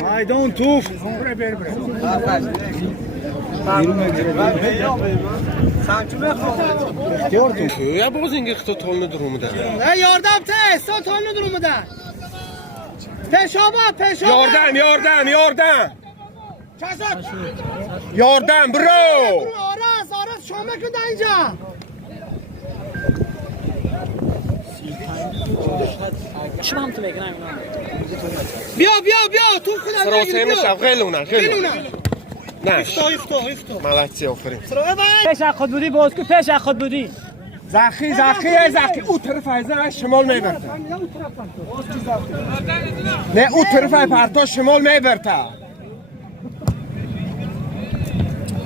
مایدان توف Ya bozing ixto tolni durumida. Yordam tez, son tolni durumida. Peshoba. Yordam. Yordam bro. Aras şoma kunda اینجا. شما هم تو بگنم بیا تو خودم سراسیمش خیلونه. نه. افتو. مالاتسی آفرین. پیش خود بودی باز کو پیش خود بودی زخی او طرف از شمال میبرده. نه او طرف پرتو شمال میبرده.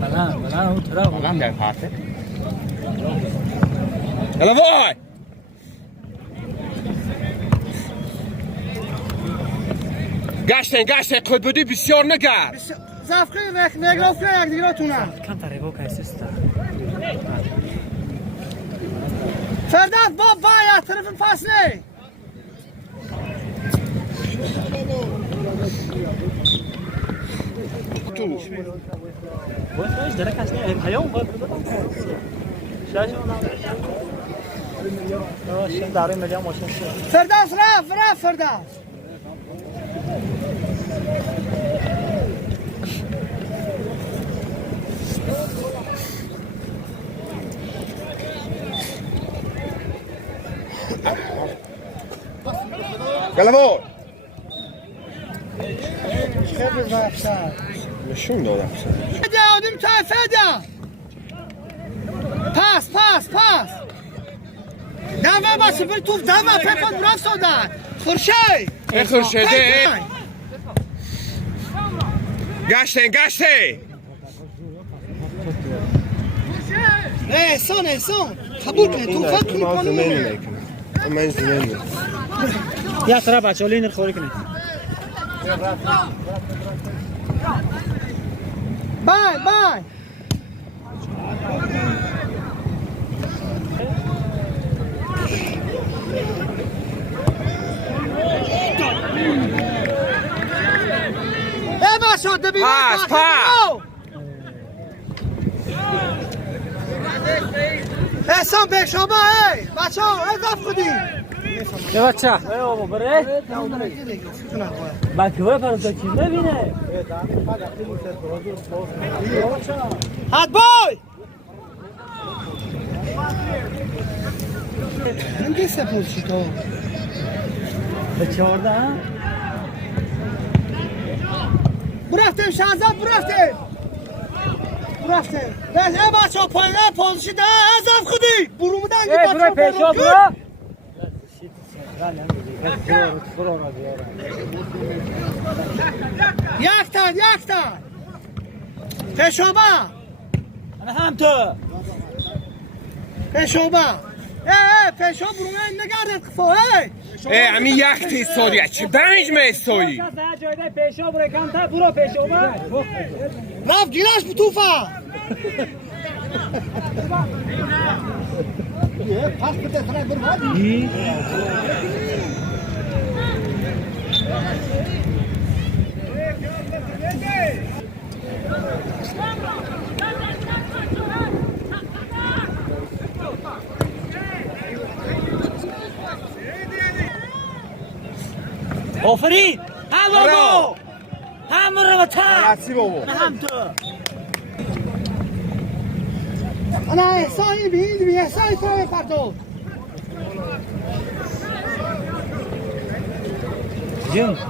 بلند اون طرف بلند در پرته. هلا وای. گشتن خود بودی بسیار نگرد. زفقی نگراف که یک دیگه تونه کم تریبو کایسیستا فرداد با یا طرف فاصله تو باش درک است نه پیام بود شاشه شن داره میلیون ماشین فرداد رفت فرداد گلوار خیلی زفشن نشون دادم فده آدم تای فده پاس دمه با سفر توف دمه فکر برف سودن خورشیده گشته احسان قبول کنه تو فکر میکنه من زمین یا سرا بچه‌ها لینر خوری کنه بای باشا دبی پاس احسان پیشابا بچه ها اضاف خودی یه بچه بابا بره بچه پرسا چیز ببینه حد بای من دیسته پوشی تو به 14 برفتیم شهزاد برفتیم بس بچه ها پایینه پوزیشی ده اضاف خودی برو بودن برو پیشا برو یک تا پیشابا انا هم تو پیشابا پیشا برو نگردت خفا امی یک تیستوریه چی بمیج میستوری جایده پیشا برو کمتر برو پیشا برو رفت گیراش بطوفه پس بده سنه برمادی آفرین هم رو تا هم تو انا احسانی بی احسانی تو پرتو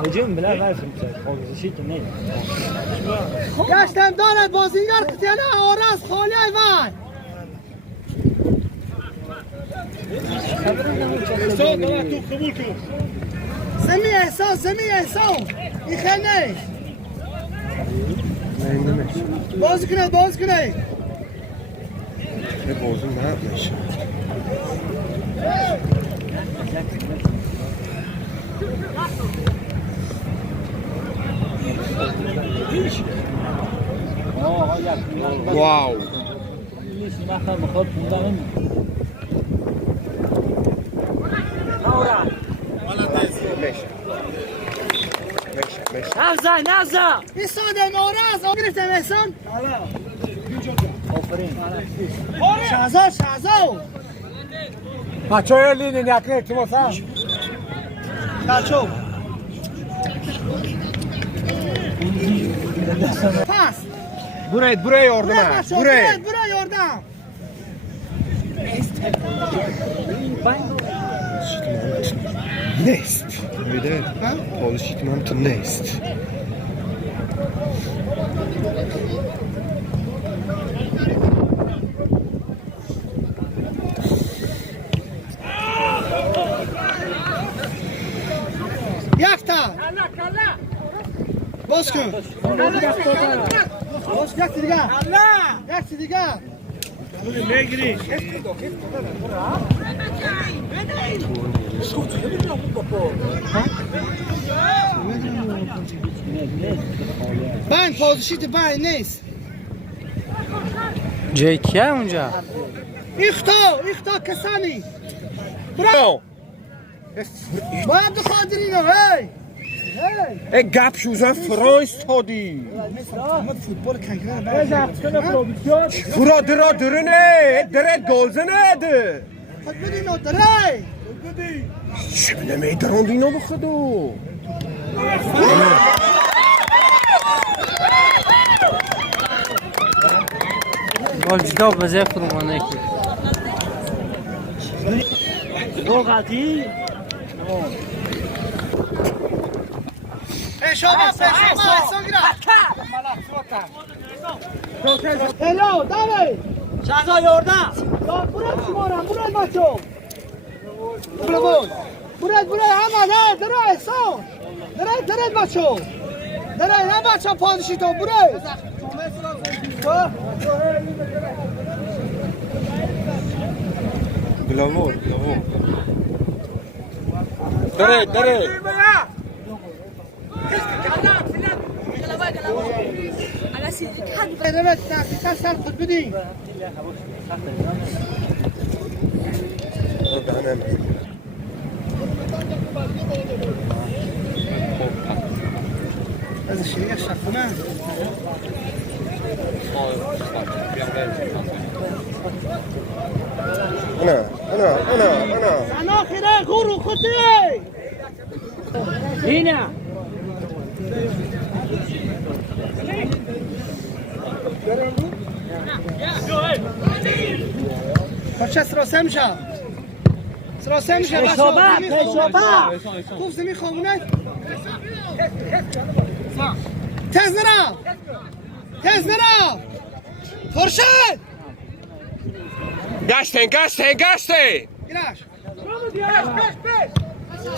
هجوم بلا غرفم خالص شيء نه گشتم دارد بازیگر کتیانه آراز خالی ایوان زمی احسان این خیلی نیش باز کنه به بازون مرد نشه واو ليش ما خم خد من نورا ماشي نفزه ایستاده نوراز آن گرفتم احسان آفرین شهزاد بچه های لینی نکنه ارتباط هم بچو پس برای برای یاردم بچو برای برای یاردم نیست میده پالشیت من تو نیست یک تا باز کن باز یک دیگه یک دیگه بند پازشیت بند نیست جای کیه اونجا؟ ایختا کسانی برو با عبدالقادری نو هی ای گپ شوزن فرانس تادی فوتبال کنگره فرا درا درنه درد گلزه نده خود بدی نو دره چه نمی دراندی نو بخدو بالجدا بزه فرومانه کی لغتی پیشابا احسان گیره هلو داره شهزا یاردم برد شمارم برد بچو برد همه نه دره احسان دره بچو دره نه بچه پادشی تو برد گلاور دره دره تحقیقا سر خود بدی از شیعه شخونه انا خیره غورو خودی اینه بچه سراسه میشه پیشابه خوب زمین خامونه تز نرا فرشد گشتن گیرش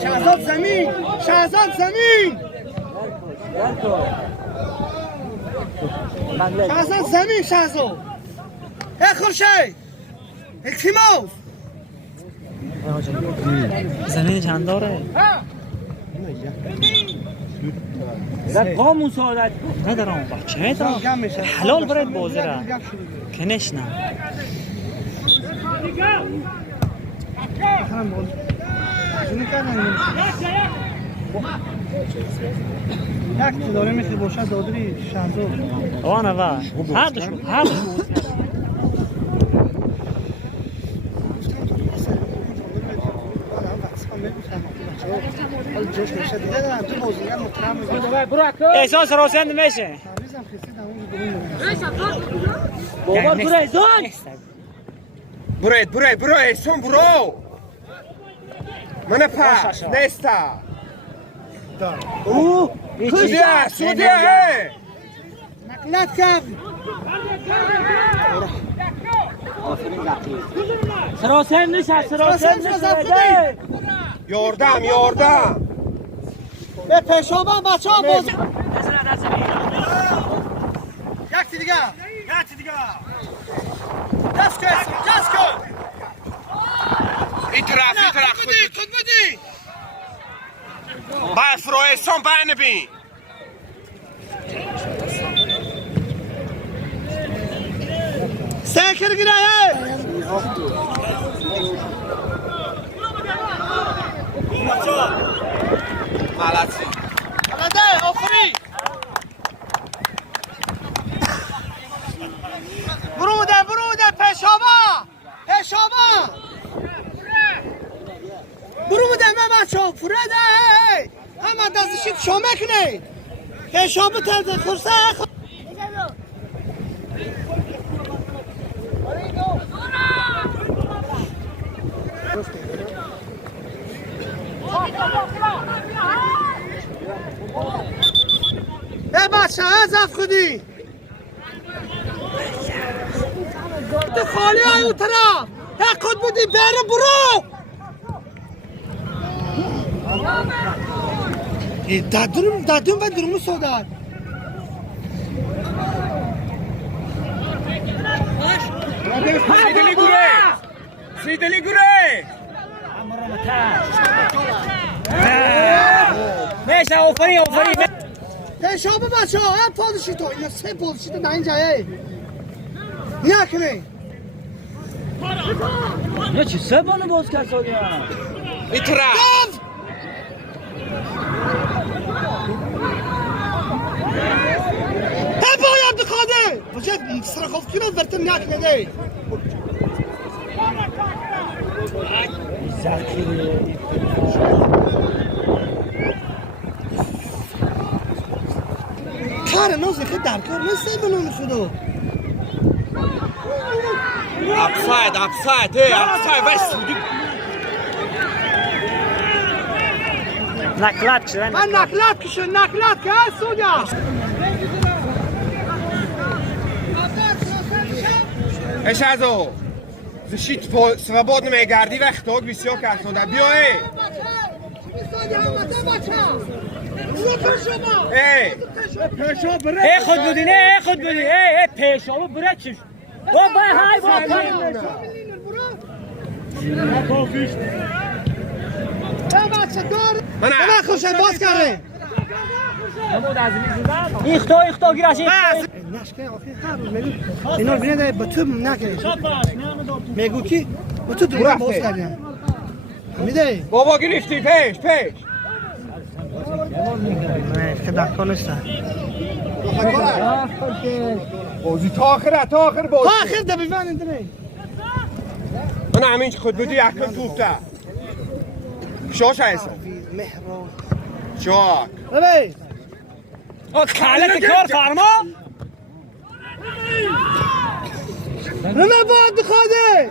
شهزاد زمین شهزاد ای خورشید اکتیماف زمین چند داره؟ در قامون سعادت ندارم بچه ندارم حلال برد بازی را کنش نه یک داره مثل باشد دادری شهزاد آنه و هر دوشون احساس راسند میشه بابا برو ایزان برو احسان برو من پاش نیستا سودیه هی نقلت کرد سراسند نشه یاردم به پیشابه بچه ها باز یک دیگه دست کن این طرف خود بدی باید فرو احسان بینه بین Tekir gireye. Malasi. Hadi ofri. Brude peşaba. Brude memaço furede. Ama dazışıp şomek ne? Peşabı telde kursa. Ne başa azaf kudi. De خالی ای طرف یک خود بودی بره برو دادم و درمو سودار سیدلی گوره میشه آفرین پیشابه بچه ها هم پادشی تو اینا سه پادشی تو نه اینجایه یک نه یا چی سه بانو باز کرد سالیان ایترا هم باید بخواده بجد سرخوف کنو برتن یک نده کار نوزی خود در کار نیسته بلون خودو Upside, وای سودی نکلات شدن من نکلات که هست سویا اش ازو زشیت свободно میگردی و اختاق بسیار که اختاده بیا خود بودی نه خود بودی پیشابه برد چیش بابا های بابا من خوشم باز کرده ایختو گیراشی نشکه آخی هر روز میگو اینا بینه با تو نکنی میگو کی با تو درگاه باز کردیم میده بابا گرفتی پیش نه خدا کنسته بازی تا آخر بازی آخر دبیوان اندره من همین خود بودی اکل توفته شاش هست مهران شاک ببین کالت کار فرما رمه باید بخواده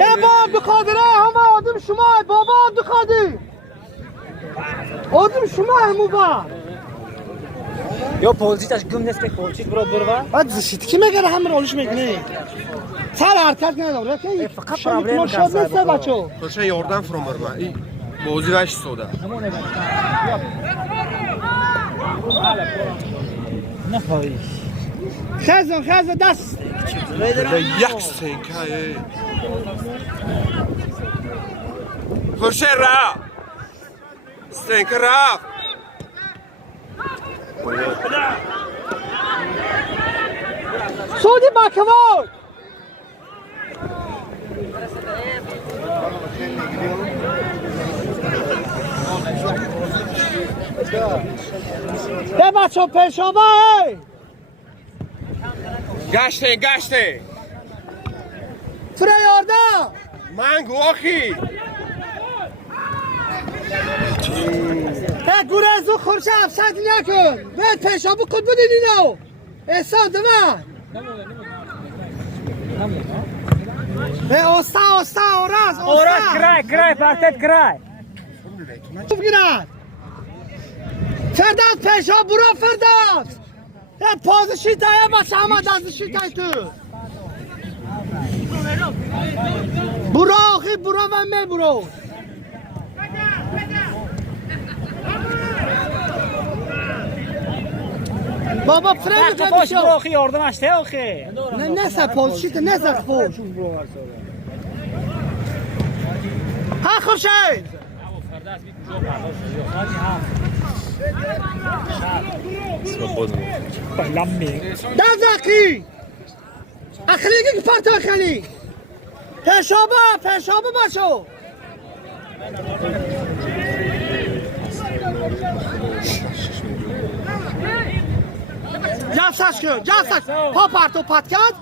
هم باید بخواده همه آدم شما بابا بخواده آدم شما همو با یا پولچیتش گم نیست که پولچیت برو بعد زشید کی میگه هم رولش میکنه سر حرکت نداره که فقط شما پرابلم شاد نیست بچو خوشه یاردن فرام برما بازی وش سوده نخواهی خزن دست یک سنکه خوشه را سنکه را سودی باکوار ده بچه پیشابه گشته فریارده منگو آخی گورزو خورشه افسد نکن باید پیشابه کن بودین اینو احسان دمه اوستا اورا کرای پرتت کرای خوب گیرد فرداز پیشاب برو فرداز پازشی تایه باشه همه دازشی تای تو برو آخی برو و می برو بابا فرند تو باش برو آخی یاردم اشته آخی نه سر پازشی تا نه سر خوش ها خوشه Lammi. دزاقی اخلیگی که پارتا خلی پشابه باشو جفسش کن جفسش پا پارتو پاتکت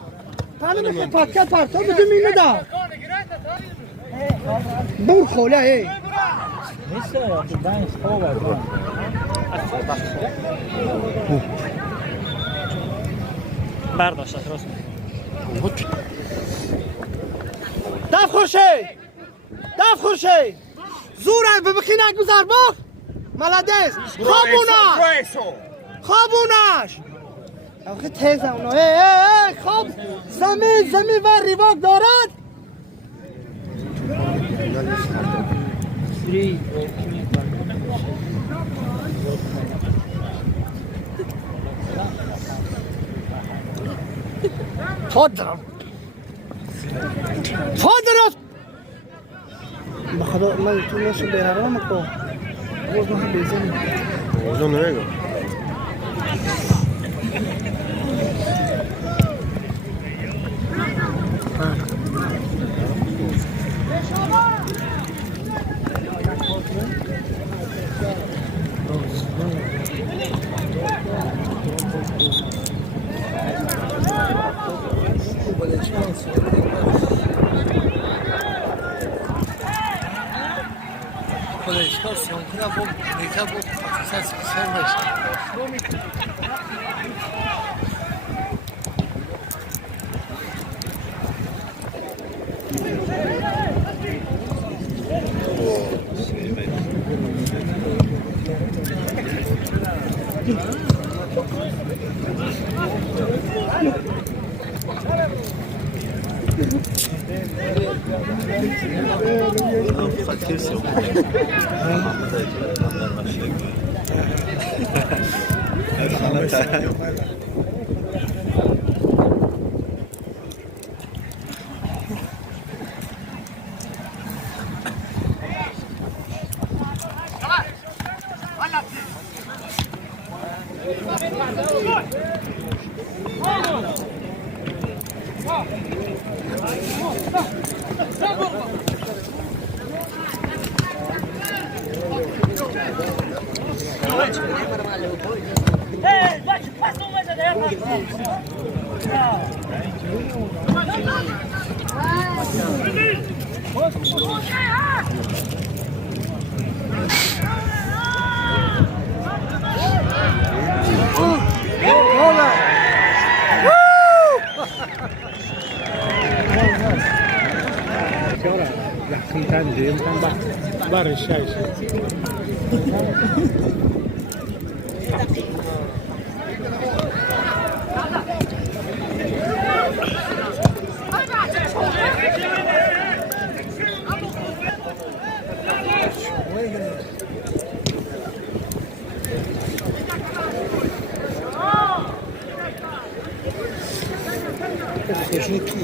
پانو بخور پاتکت پارتو بدون مینه دا بون خوله هی نیسته تو دنگ خوبه برداشت راست دف خوشه زوره ببخینک بزار بخ ملدز خوابونش آخه تیز اونو خواب زمین و ریواک دارد فادرم بخدا من تو نشو بهرام کو روز ما بیزن اوزون نمیگم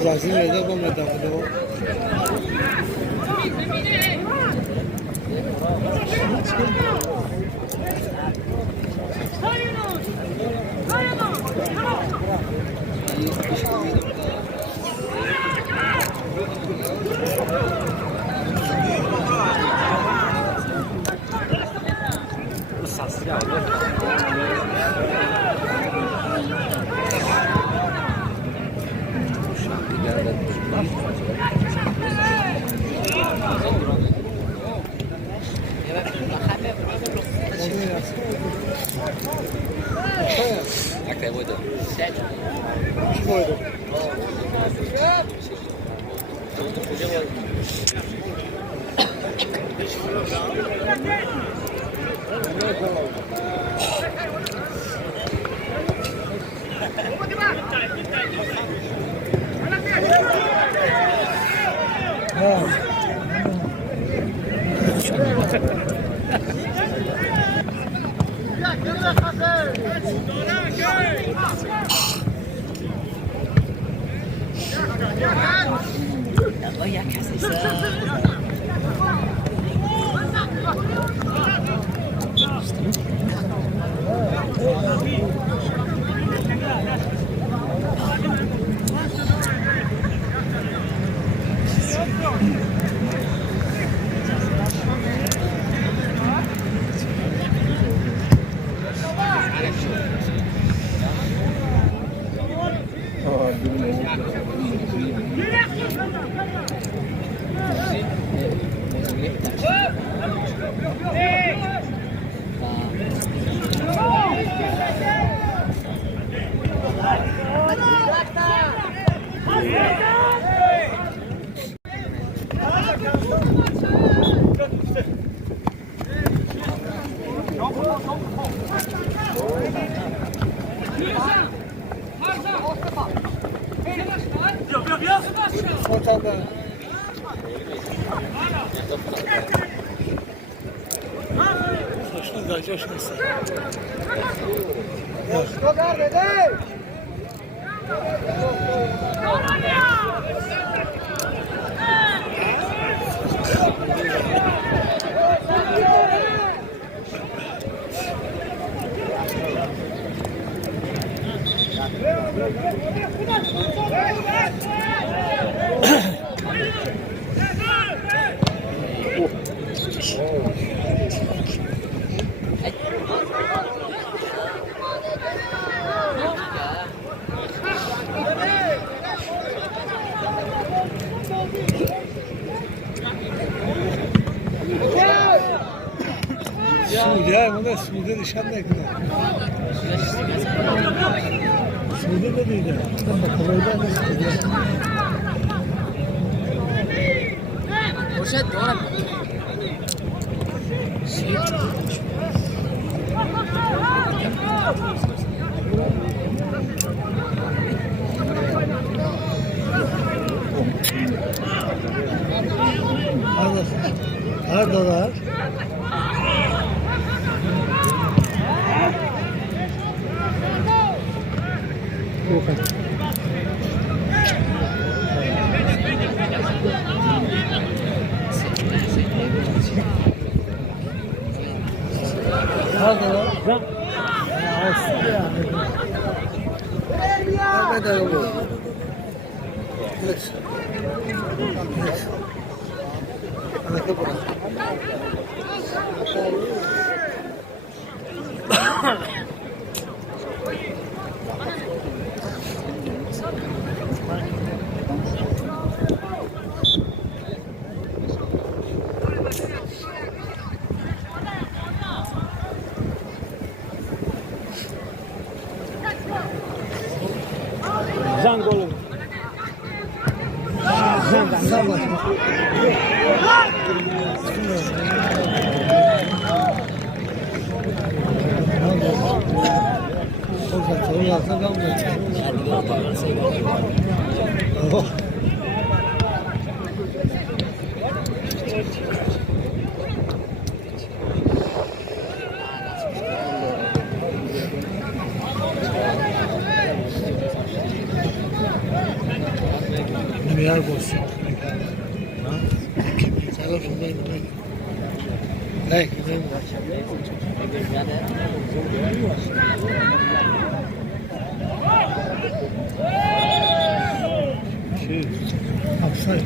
زازی میده با مدام سوده مونه سوده نشان نکنه سوده بدیده هذا دولار هذا Zangolo. Mirar bolsa. Sabe fundar não. Ei, Upside,